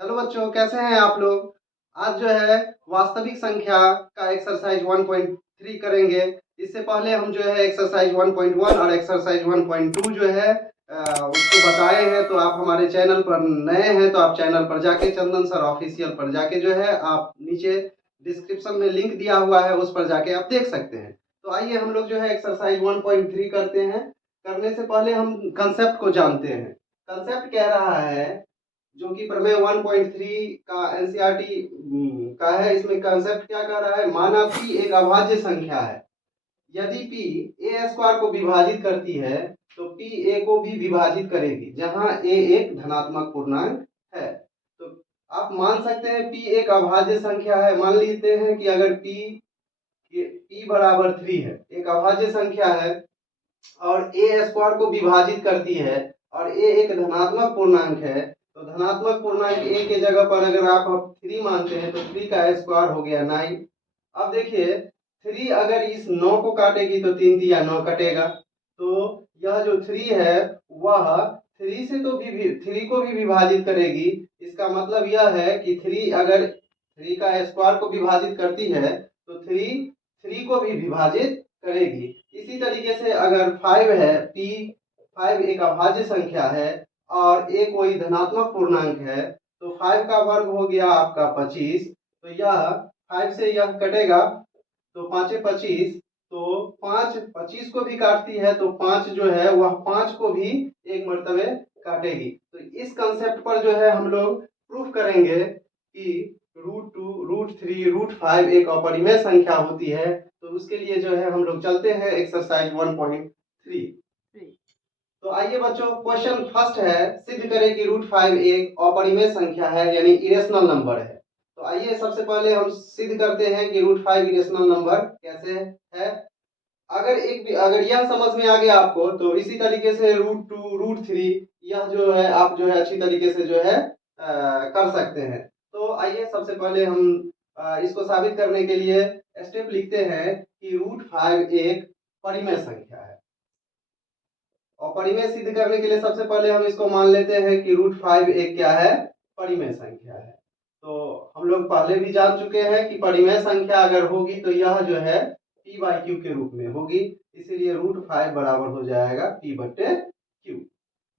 Hello बच्चों, कैसे हैं आप लोग। आज जो है वास्तविक संख्या का एक्सरसाइज 1.3 करेंगे। इससे पहले हम जो है एक्सरसाइज 1.1 और एक्सरसाइज 1.2 जो है उसको बताए हैं। तो आप हमारे चैनल पर नए हैं तो आप चैनल पर जाके चंदन सर ऑफिशियल पर जाके जो है आप नीचे डिस्क्रिप्शन में लिंक दिया हुआ है, उस पर जाके आप देख सकते हैं। तो आइए हम लोग जो है एक्सरसाइज 1.3 करते हैं। करने से पहले हम कंसेप्ट को जानते हैं। कंसेप्ट कह रहा है, जो कि प्रमेय 1.3 का एनसीईआरटी का है। इसमें कंसेप्ट क्या कह रहा है, माना p एक अभाज्य संख्या है। यदि p a स्क्वायर को विभाजित करती है तो p a को भी विभाजित करेगी, जहां a एक धनात्मक पूर्णांक है। तो आप मान सकते हैं p एक अभाज्य संख्या है। मान लेते हैं कि अगर p बराबर 3 है, एक अभाज्य संख्या है और a स्क्वायर को विभाजित करती है और a एक धनात्मक पूर्णांक है, तो धनात्मक पूर्णांक a के जगह पर अगर आप 3 मानते हैं तो 3 का स्क्वायर हो गया 9। अब देखिए 3 अगर इस 9 को काटेगी तो 3 तिया 9 कटेगा। तो यह जो 3 है वह 3 से तो भी 3 को भी विभाजित करेगी। इसका मतलब यह है कि 3 अगर 3 का स्क्वायर को विभाजित करती है तो 3 को भी विभाजित करेगी। इसी तरीके से अगर 5 है, p 5 एक अभाज्य संख्या है और a कोई धनात्मक पूर्णांक है, तो 5 का वर्ग हो गया आपका 25। तो यह 5 से यह कटेगा तो 5 25, तो 5 25 को भी काटती है तो 5 जो है वह 5 को भी एक मर्तबे काटेगी। तो इस कंसेप्ट पर जो है हम लोग प्रूफ करेंगे कि √2 √3 √5 एक अपरिमेय संख्या होती है। तो उसके लिए जो है हम लोग चलते हैं एक्सरसाइज 1.3। तो आइए बच्चों, क्वेश्चन फर्स्ट है, सिद्ध करें कि √5 एक अपरिमेय संख्या है, यानी इरेशनल नंबर है। तो आइए सबसे पहले हम सिद्ध करते हैं कि √5 इरेशनल नंबर कैसे है। अगर यह समझ में आ गया आपको तो इसी तरीके से √2 √3 यह जो है आप जो है अच्छी तरीके से जो है कर सकते हैं। तो आइए सबसे पहले हम इसको साबित करने के लिए स्टेप लिखते हैं कि √5 एक परिमेय संख्या है। और परिमेय सिद्ध करने के लिए सबसे पहले हम इसको मान लेते हैं कि √5 एक क्या है, परिमेय संख्या है। तो हम लोग पहले भी जान चुके हैं कि परिमेय संख्या अगर होगी तो यह जो है p/q के रूप में होगी। इसीलिए √5 बराबर हो जाएगा p/q।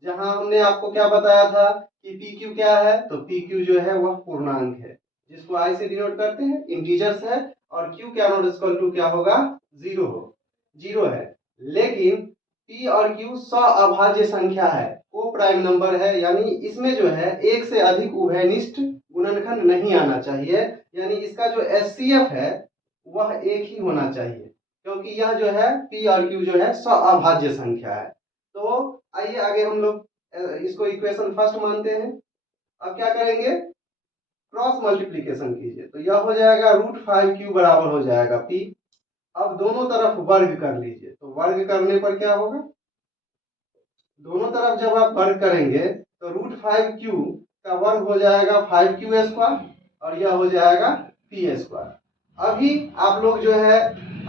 जहां हमने आपको क्या बताया था कि pq क्या है, तो pq जो है वह पूर्णांक है, जिसको i से डिनोट करते हैं, इंटीजर्स है। और q क्या नॉट इक्वल टू क्या होगा, 0 है। लेकिन p और q अभाज्य संख्या है, को प्राइम नंबर है, यानी इसमें जो है एक से अधिक उभयनिष्ठ गुणनखंड नहीं आना चाहिए। यानी इसका जो एचसीएफ है वह एक ही होना चाहिए, क्योंकि यह जो है p और q जो है अभाज्य संख्या है। तो आइए आगे हम लोग इसको इक्वेशन फर्स्ट मानते हैं। अब क्या करेंगे, क्रॉस मल्टीप्लीकेशन कीजिए, तो यह हो जाएगा √5q बराबर हो जाएगा p। अब दोनों तरफ वर्ग कर लीजिए, तो वर्ग करने पर क्या होगा, दोनों तरफ जब आप वर्ग करेंगे तो √5q का वर्ग हो जाएगा 5q² और यह हो जाएगा p²। अभी आप लोग जो है,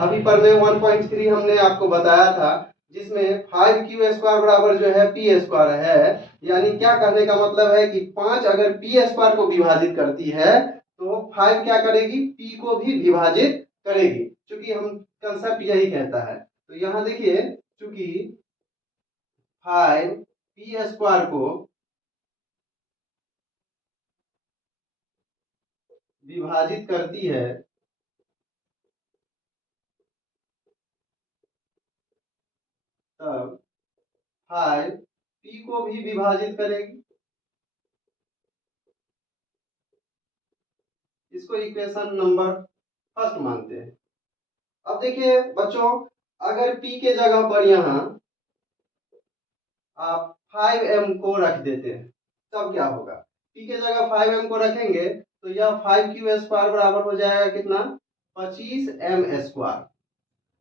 अभी प्रमेय 1.3 हमने आपको बताया था, जिसमें 5q² बराबर जो है p² है। यानी क्या कहने का मतलब है कि 5 अगर p² को विभाजित करती है तो 5 क्या करेगी, p को भी विभाजित करेगी, क्योंकि हम कंसेप्ट यही कहता है। तो यहाँ देखिए, चूंकि 5 p² को विभाजित करती है, तब 5 p को भी विभाजित करेगी। इसको इक्वेशन नंबर फर्स्ट मानते हैं। अब देखिए बच्चों, अगर p के जगह पर यहाँ आप 5m को रख देते हैं तब क्या होगा, p के जगह 5m को रखेंगे तो यह 5q² बराबर हो जाएगा कितना, 25m²।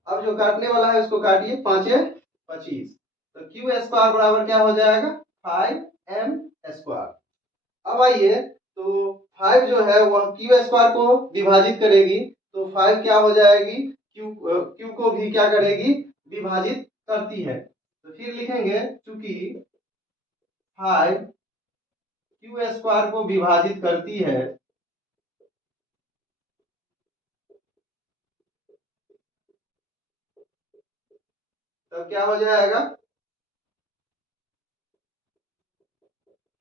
अब जो काटने वाला है उसको काटिए, 5 25, तो q² बराबर क्या हो जाएगा, 5m²। अब आइए, तो 5 जो है वह q² को विभाजित करेगी, तो 5 क्या हो जाएगी, q को भी क्या करेगी, विभाजित करती है। तो फिर लिखेंगे, चूंकि 5 क्यू स्क्वायर को विभाजित करती है तब क्या हो जाएगा,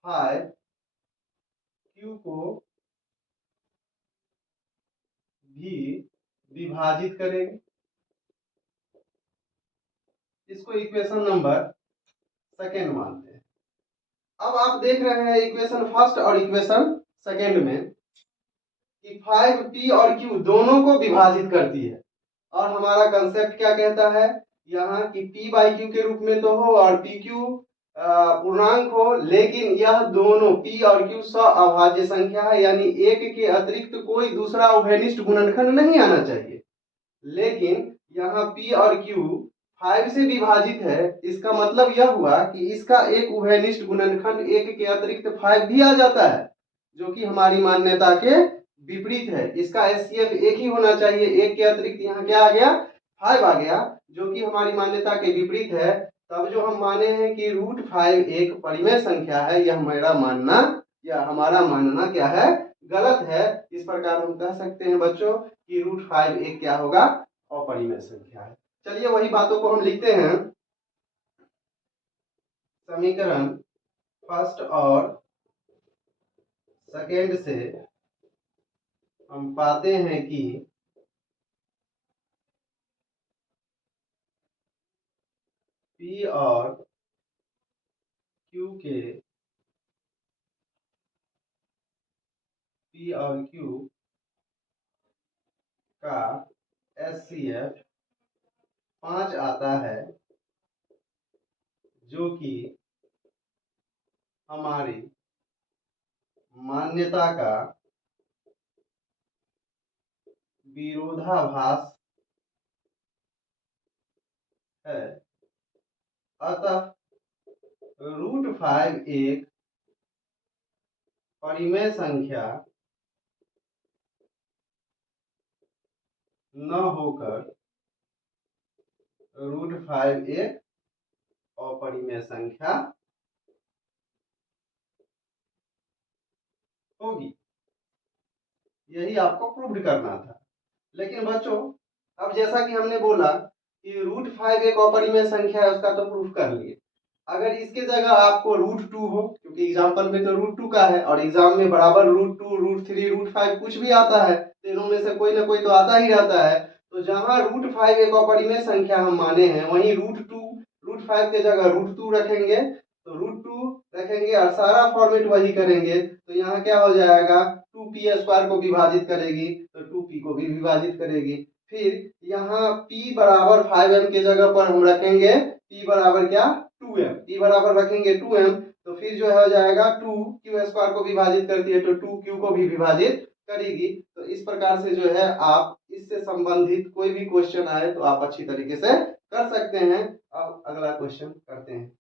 5q को भी विभाजित करेगी। इसको इक्वेशन नंबर सेकेंड मानते हैं। अब आप देख रहे हैं इक्वेशन फर्स्ट और इक्वेशन सेकेंड में कि 5p और q दोनों को विभाजित करती है, और हमारा कंसेप्ट क्या कहता है यहाँ कि p बाई क्यू के रूप में तो हो और पी क्यू पूर्णांक हो, लेकिन यह दोनों p और q अभाज्य संख्या है, यानी एक के अतिरिक्त कोई दूसरा उभयनिष्ठ गुणनखंड नहीं आना चाहिए। लेकिन यहाँ p और q 5 से विभाजित है, इसका मतलब यह हुआ कि इसका एक उभयनिष्ठ गुणनखंड एक के अतिरिक्त 5 भी आ जाता है, जो कि हमारी मान्यता के विपरीत है। इसका एचसीएफ एक ही होना चाहिए, एक के अतिरिक्त यहाँ क्या आ गया, 5 आ गया, जो कि हमारी मान्यता के विपरीत है। तब जो हम माने हैं कि √5 एक परिमेय संख्या है, यह मेरा मानना या हमारा मानना क्या है, गलत है। इस प्रकार हम कह सकते हैं बच्चों कि √5 एक क्या होगा, अपरिमेय संख्या है। चलिए वही बातों को हम लिखते हैं। समीकरण फर्स्ट और सेकेंड से हम पाते हैं कि p और q के p और q का एचसीएफ 5 आता है, जो कि हमारी मान्यता का विरोधाभास है। अतः √5 एक परिमेय संख्या न होकर √5 एक अपरिमेय संख्या होगी। यही आपको प्रूव करना था। लेकिन बच्चों अब जैसा कि हमने बोला कि √5 एक अपरिमेय संख्या है, उसका तो प्रूफ कर लिए। अगर इसके जगह आपको √2 हो, क्योंकि एग्जाम्पल में तो √2 का है और एग्जाम में बराबर √2, √3, √5 कुछ भी आता है, तीनों में से कोई ना कोई तो आता ही रहता है। तो जहां √5 एक अपरिमेय संख्या हम माने हैं, वहीं √5 के जगह √2 रखेंगे, तो √2 रखेंगे और सारा फॉर्मेट वही करेंगे। तो यहाँ क्या हो जाएगा, 2p² को विभाजित करेगी तो 2p को भी विभाजित करेगी। फिर यहाँ p बराबर 5m के जगह पर हम रखेंगे p बराबर क्या, 2m, p बराबर रखेंगे 2m, तो फिर जो है हो जाएगा 2q² को विभाजित करती है तो 2q को भी विभाजित करेगी। तो इस प्रकार से जो है आप इससे संबंधित कोई भी क्वेश्चन आए तो आप अच्छी तरीके से कर सकते हैं। अब अगला क्वेश्चन करते हैं।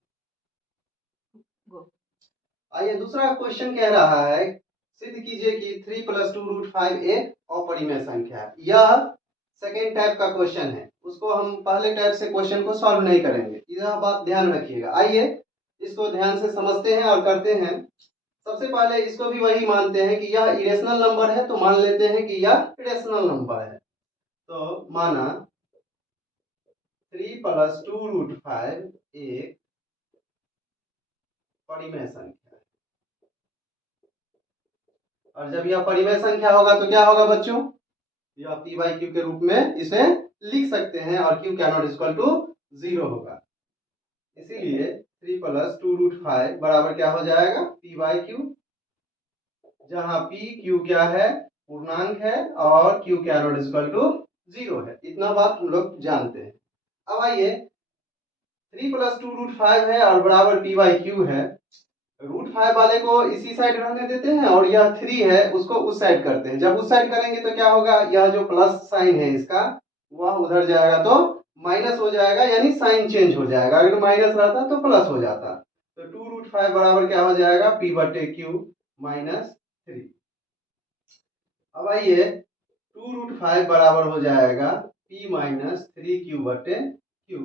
आइए दूसरा क्वेश्चन कह रहा है, सिद्ध कीजिए कि 3 + 2√5 एक अपरिमेय संख्या है। यह सेकेंड टाइप का क्वेश्चन है, उसको हम पहले टाइप से क्वेश्चन को सॉल्व नहीं करेंगे, यह बात ध्यान रखिएगा। आइए इसको ध्यान से समझते हैं और करते हैं। सबसे पहले इसको भी वही मानते हैं कि यह इरेशनल नंबर है, तो मान लेते हैं कि यह रेशनल नंबर है। तो माना 3 + 2√5 एक परिमेय संख्या है, और जब यह परिमेय संख्या होगा तो क्या होगा बच्चों, यह p/q के रूप में इसे लिख सकते हैं और q कैनॉट इक्वल टू 0 होगा। इसीलिए 3 + 2√5 बराबर क्या हो जाएगा, p/q, जहां p q क्या है, पूर्णांक है, और q कैनॉट इक्वल टू 0 है। इतना बात हम लोग जानते हैं। अब आइए 3 + 2√5 है और बराबर p/q है। √5 वाले को इसी साइड रहने देते हैं और यह 3 है उसको उस साइड करते हैं। जब उस साइड करेंगे तो क्या होगा, यह जो प्लस साइन है इसका वह उधर जाएगा तो माइनस हो जाएगा, यानी साइन चेंज हो जाएगा। अगर माइनस रहता तो प्लस हो जाता। तो 2√5 बराबर क्या हो जाएगा, p/q -3। अब आइए 2√5 बराबर हो जाएगा p -3q/q।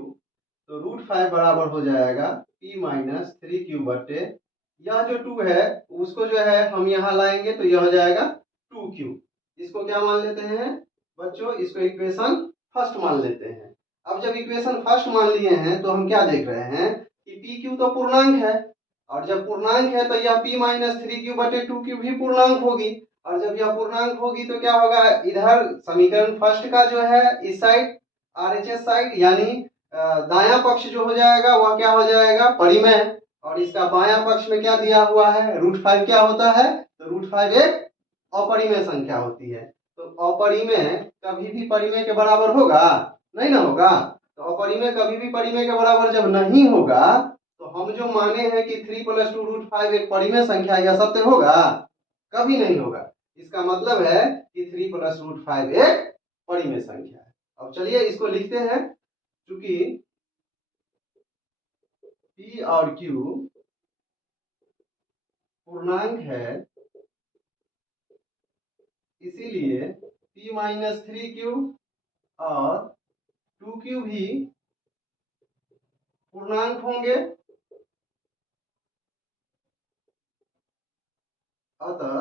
तो √5 बराबर हो जाएगा p -3q/, यह जो 2 है उसको जो है हम यहाँ लाएंगे तो यह हो जाएगा 2q। इसको क्या मान लेते हैं बच्चों, इसको इक्वेशन फर्स्ट मान लेते हैं। अब जब इक्वेशन फर्स्ट मान लिए हैं तो हम क्या देख रहे हैं कि पी क्यू तो पूर्णांक है, और जब पूर्णांक है तो यह p माइनस 3q बटे 2q भी पूर्णांक होगी, और जब यह पूर्णांक होगी तो क्या होगा, इधर समीकरण फर्स्ट का जो है इस साइड RHS साइड यानी दायां पक्ष जो हो जाएगा वह क्या हो जाएगा परिमेय, और इसका बायां पक्ष में क्या दिया हुआ है √5 क्या होता है, तो √5 एक अपरिमेय संख्या होती है। तो अपरिमेय कभी भी परिमेय के बराबर होगा नहीं ना होगा, तो अपरिमेय कभी भी परिमेय के बराबर जब नहीं होगा तो हम जो माने हैं कि 3 + 2 √5 एक परिमेय संख्या, यह सत्य होगा, कभी नहीं होगा। इसका मतलब है कि 3 + √5 एक परिमेय संख्या है। अब चलिए इसको लिखते हैं, चूंकि P और Q पूर्णांक है इसीलिए P माइनस 3Q और 2Q भी पूर्णांक होंगे। अतः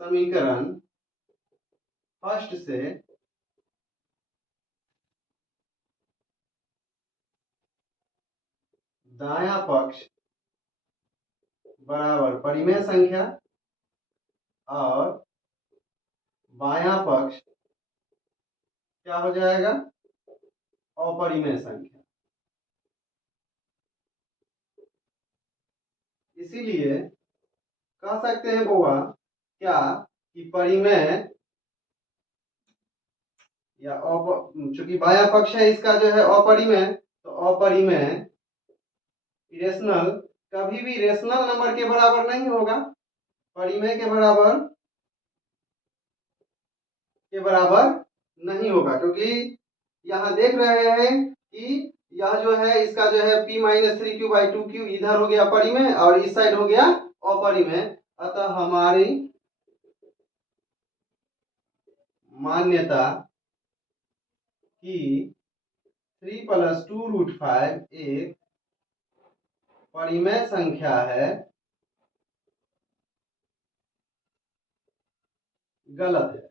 समीकरण फर्स्ट से दायां पक्ष बराबर परिमेय संख्या और बायां पक्ष क्या हो जाएगा अपरिमेय संख्या। इसीलिए कह सकते हैं बउआ क्या कि परिमेय या चूंकि बायां पक्ष है इसका जो है अपरिमेय, तो अपरिमेय इरेशनल कभी भी रेशनल नंबर के बराबर नहीं होगा, परिमेय के बराबर नहीं होगा, क्योंकि यहाँ देख रहे हैं कि यह जो है इसका जो है p माइनस 3q/2q इधर हो गया परिमेय और इस साइड हो गया अपरिमेय। अतः हमारी मान्यता कि 3 + 2 √5 एक परिमेय संख्या है गलत है।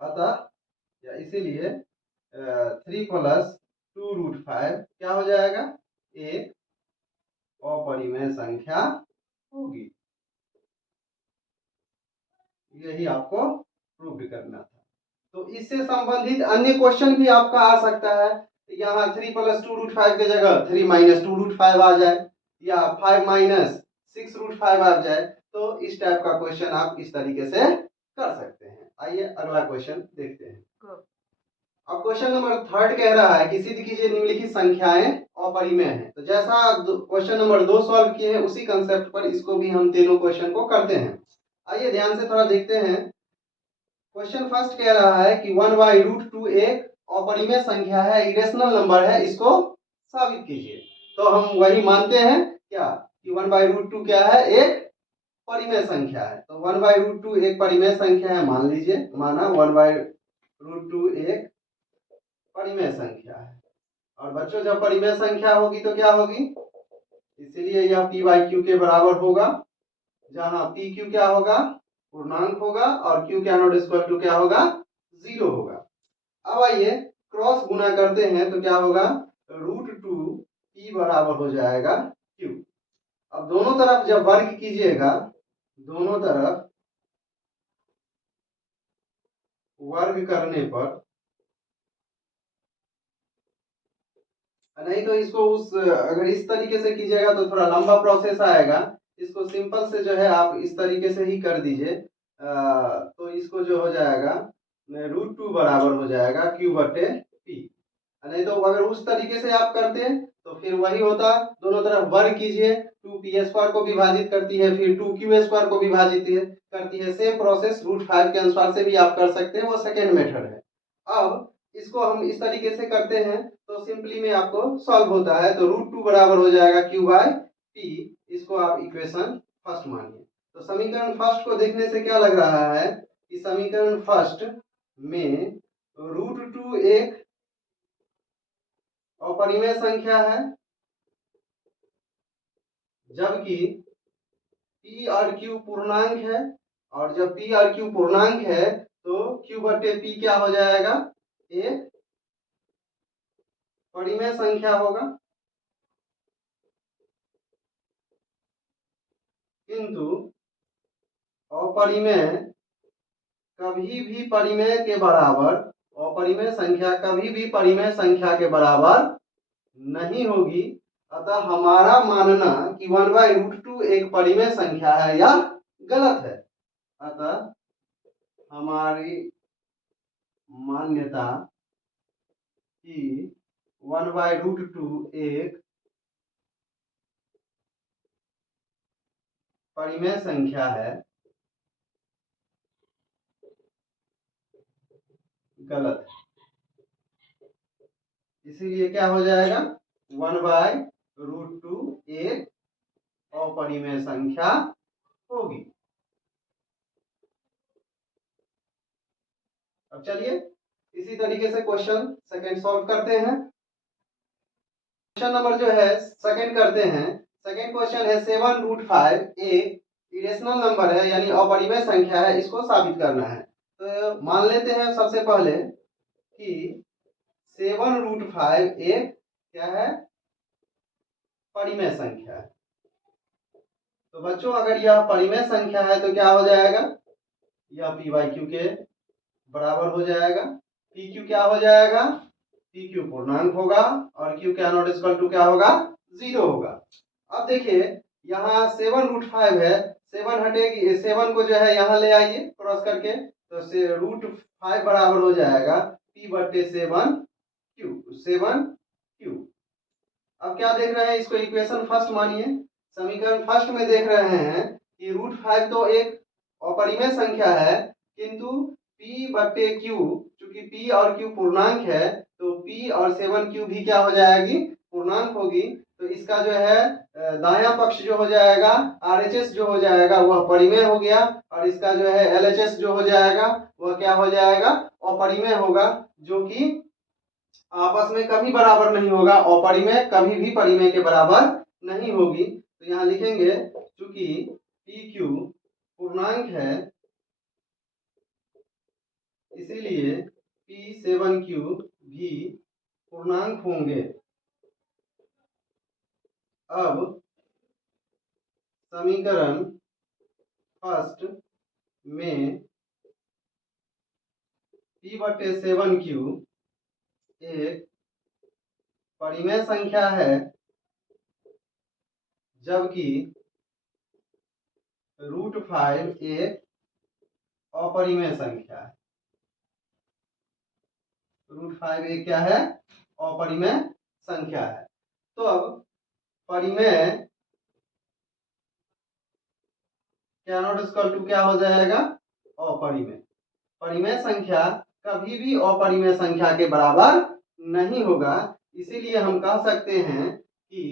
अतः या इसीलिए 3 + 2 √5 क्या हो जाएगा एक अपरिमेय संख्या होगी। यही आपको प्रूव करना था। तो इससे संबंधित अन्य क्वेश्चन भी आपका आ सकता है, यहाँ 3 + 2 √5 के जगह 3 - 2 √5 आ जाए या 5 - 6 √5 आ जाए, तो इस टाइप का क्वेश्चन आप इस तरीके से कर सकते हैं। आइए अगला क्वेश्चन देखते हैं। अब क्वेश्चन नंबर 3 कह रहा है कि सिद्ध कीजिए निम्नलिखित संख्याएं अपरिमेय हैं। तो जैसा क्वेश्चन नंबर 2 सॉल्व किए हैं उसी कंसेप्ट पर इसको भी हम तीनों क्वेश्चन को करते हैं। आइए ध्यान से थोड़ा देखते हैं। क्वेश्चन फर्स्ट कह रहा है कि 1/√2 एक अपरिमेय संख्या है, इरेशनल नंबर है, इसको साबित कीजिए। तो हम वही मानते हैं क्या कि 1/√2 क्या है एक परिमेय संख्या है। तो 1/√2 एक परिमेय संख्या है, मान लीजिए, माना 1/√2 एक परिमेय संख्या है। और बच्चों जब परिमेय संख्या होगी तो क्या होगी, इसलिए यह p/q के बराबर होगा, जहां pq क्या होगा पूर्णांक होगा और q क्या नॉट इक्वल टू क्या होगा 0 होगा। अब आइए क्रॉस गुना करते हैं तो क्या होगा √2 p बराबर हो जाएगा q। अब दोनों तरफ जब वर्ग कीजिएगा, दोनों तरफ वर्ग करने पर, नहीं तो इसको उस अगर इस तरीके से कीजिएगा तो थोड़ा लंबा प्रोसेस आएगा। इसको सिंपल से जो है आप इस तरीके से ही कर दीजिए, तो इसको जो हो जाएगा √2 बराबर हो जाएगा q/p। नहीं तो अगर उस तरीके से आप करते तो फिर वही होता, दोनों तरफ वर्ग कीजिए, 2p² को विभाजित करती है, फिर 2q² को विभाजित करती है। सेम प्रोसेस √5 के अनुसार से भी आप कर सकते हैं, वो सेकेंड मेथड है। अब इसको हम इस तरीके से करते हैं तो सिंपली में आपको सॉल्व होता है, तो √2 बराबर हो जाएगा q/p। इसको आप इक्वेशन फर्स्ट मानिए। तो समीकरण फर्स्ट को देखने से क्या लग रहा है कि समीकरण फर्स्ट में √2 एक अपरिमेय संख्या है जबकि पी और क्यू पूर्णांक है, और जब पी और क्यू पूर्णांक है तो क्यू बटे पी क्या हो जाएगा, एक परिमेय संख्या होगा। किंतु अपरिमेय कभी भी परिमेय के बराबर, अपरिमेय संख्या कभी भी परिमेय संख्या के बराबर नहीं होगी। अतः हमारा मानना कि 1/√2 एक परिमेय संख्या है यह गलत है। अतः हमारी मान्यता कि 1/√2 एक परिमेय संख्या है गलत है। इसीलिए क्या हो जाएगा, 1/√2 एक अपरिमेय संख्या होगी। अब चलिए इसी तरीके से क्वेश्चन सेकंड सॉल्व करते हैं। क्वेश्चन नंबर जो है सेकंड करते हैं। सेकंड क्वेश्चन है 7√5 एक इरेशनल नंबर है यानी अपरिमेय संख्या है, इसको साबित करना है। तो मान लेते हैं सबसे पहले कि 7√5 एक क्या है, परिमेय संख्या है। तो बच्चों अगर यह परिमेय संख्या है तो क्या हो जाएगा, यह पी बाई क्यू के बराबर हो जाएगा। पी क्यू क्या हो जाएगा, पी क्यू पूर्णांक होगा और क्यू क्या नॉट इक्वल टू क्या होगा, 0 होगा। अब देखिए यहाँ 7√5 है, 7 हटेगी, 7 को जो है यहाँ ले आइए क्रॉस करके, तो से √5 बराबर हो जाएगा पी बटे 7 क्यू। अब क्या देख रहे हैं, इसको इक्वेशन फर्स्ट मानिए। समीकरण फर्स्ट में देख रहे हैं कि √5 तो एक अपरिमेय संख्या है, किंतु p बटे q, चूंकि p और q पूर्णांक है तो p और 7q भी क्या हो जाएगी, पूर्णांक होगी। तो इसका जो है दायां पक्ष जो हो जाएगा RHS जो हो जाएगा वह परिमेय हो गया, और इसका जो है LHS जो हो जाएगा वह क्या हो जाएगा, अपरिमेय होगा, जो कि आपस में कभी बराबर नहीं होगा। अपरिमेय कभी भी परिमेय के बराबर नहीं होगी। तो यहाँ लिखेंगे चूंकि पी क्यू पूर्णांक है इसीलिए P7Q भी पूर्णांक होंगे। अब समीकरण फर्स्ट में P बटे 7Q एक परिमेय संख्या है, जबकि √5 एक अपरिमेय संख्या है। √5 एक क्या है, अपरिमेय संख्या है। तो अब परिमेय क्या नॉट इक्वल टू क्या हो जाएगा, अपरिमेय। परिमेय संख्या कभी भी अपरिमेय संख्या के बराबर नहीं होगा। इसीलिए हम कह सकते हैं कि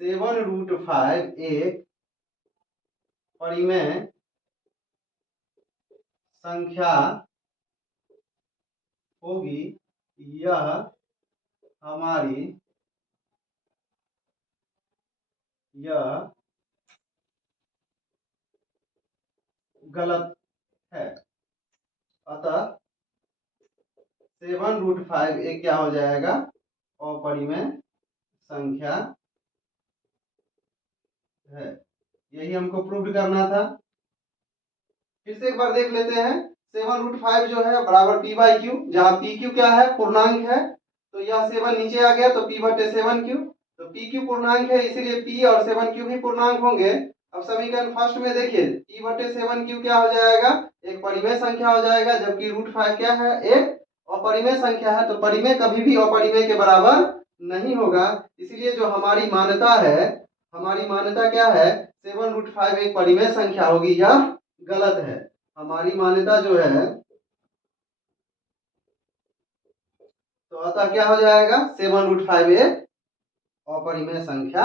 7√5 एक परिमेय संख्या होगी। यह हमारी गलत है। अतः 7√5 एक क्या हो जाएगा, अपरिमेय संख्या है। यही हमको प्रूव करना था। फिर से एक बार देख लेते हैं। 7√5 जो है बराबर पी बाई क्यू, जहाँ पी क्यू क्या है, पूर्णांक है, तो यह 7 नीचे आ गया तो पी बटे 7Q। तो पी क्यू पूर्णांक है इसीलिए पी और 7Q भी पूर्णांक होंगे। अब समीकरण फर्स्ट में देखिए पी बटे 7Q क्या हो जाएगा, एक परिमेय संख्या हो जाएगा, जबकि √5 क्या है, एक अपरिमेय संख्या है। तो परिमेय कभी भी अपरिमेय के बराबर नहीं होगा। इसीलिए जो हमारी मान्यता है, हमारी मान्यता क्या है, 7√5 एक परिमेय संख्या होगी, यह गलत है। हमारी मान्यता जो है, तो अतः क्या हो जाएगा, 7√5 एक अपरिमेय संख्या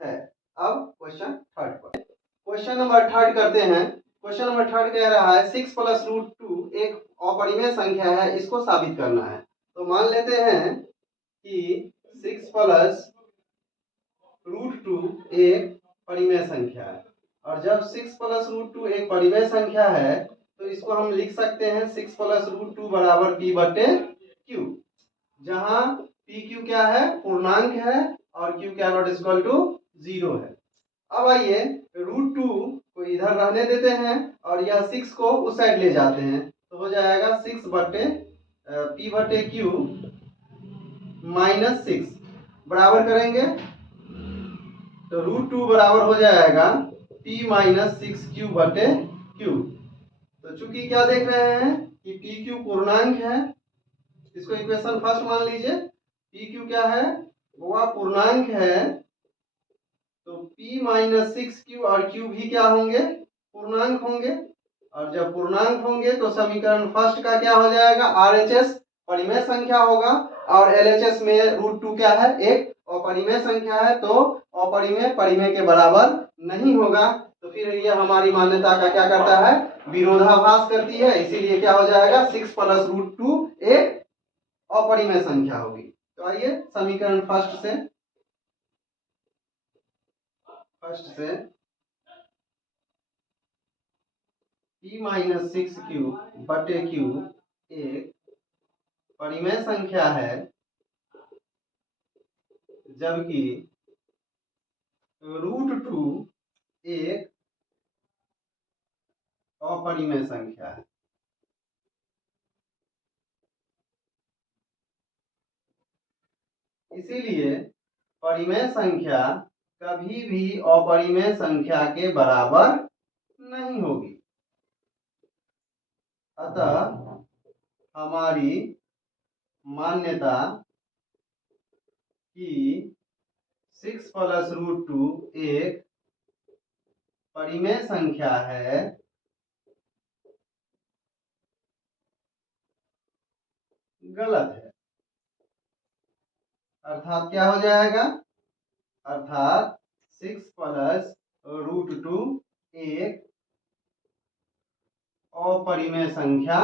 है। अब क्वेश्चन थर्ड पर, क्वेश्चन नंबर थर्ड करते हैं। क्वेश्चन नंबर थर्ड कह रहा है 6 + √2 एक अपरिमेय संख्या है, इसको साबित करना है। तो मान लेते हैं कि 6 + √2 एक परिमेय संख्या है। और जब 6 प्लस रूट 2 एक परिमेय संख्या है तो इसको हम लिख सकते हैं 6 प्लस रूट 2 बराबर पी बटे क्यू, जहाँ पी क्यू क्या है, पूर्णांक है, और क्यू क्या नॉट इक्वल टू 0 है। अब आइए रूट 2 को इधर रहने देते हैं और यह 6 को उस साइड ले जाते हैं, तो हो जाएगा 6 बटे पी बटे क्यू माइनस 6, बराबर करेंगे तो रूट 2 बराबर हो जाएगा पी माइनस 6 क्यू बटे क्यू। तो चूंकि क्या देख रहे हैं कि पी क्यू पूर्णांक है, इसको इक्वेशन फर्स्ट मान लीजिए, पी क्यू क्या है, वो पूर्णांक है, तो p माइनस 6 क्यू और क्यू भी क्या होंगे, पूर्णांक होंगे। और जब पूर्णांक होंगे तो समीकरण फर्स्ट का क्या हो जाएगा, RHS परिमेय संख्या होगा, और LHS में रूट 2 क्या है, एक अपरिमेय संख्या है, तो अपरिमेय परिमेय के बराबर नहीं होगा। तो फिर ये हमारी मान्यता का क्या करता है, विरोधाभास करती है, इसीलिए क्या हो जाएगा 6 प्लस रूट 2 एक अपरिमेय संख्या होगी। तो आइए समीकरण फर्स्ट से p माइनस 6 क्यू बटे क्यू एक परिमेय संख्या है, जबकि रूट 2 एक अपरिमेय संख्या है। इसीलिए परिमेय संख्या कभी भी अपरिमेय संख्या के बराबर नहीं होगी। अतः हमारी मान्यता कि 6 प्लस रूट 2 एक परिमेय संख्या है, गलत है। अर्थात क्या हो जाएगा, अर्थात 6 प्लस रूट 2 एक अपरिमेय संख्या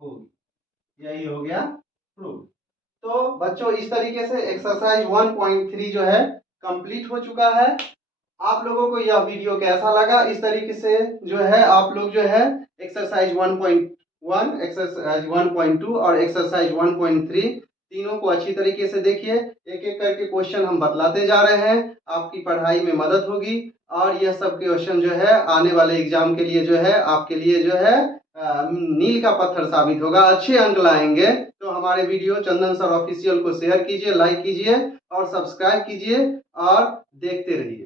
होगी। यही हो गया प्रूफ। तो बच्चों इस तरीके से एक्सरसाइज 1.3 जो है कंप्लीट हो चुका है। आप लोगों को यह वीडियो कैसा लगा, इस तरीके से जो है आप लोग जो है एक्सरसाइज 1.1, एक्सरसाइज 1.2 और एक्सरसाइज 1.3 तीनों को अच्छी तरीके से देखिए। एक एक करके क्वेश्चन हम बतलाते जा रहे हैं, आपकी पढ़ाई में मदद होगी, और यह सब क्वेश्चन जो है आने वाले एग्जाम के लिए जो है आपके लिए जो है नील का पत्थर साबित होगा, अच्छे अंक लाएंगे। तो हमारे वीडियो चंदन सर ऑफिशियल को शेयर कीजिए, लाइक कीजिए और सब्सक्राइब कीजिए और देखते रहिए।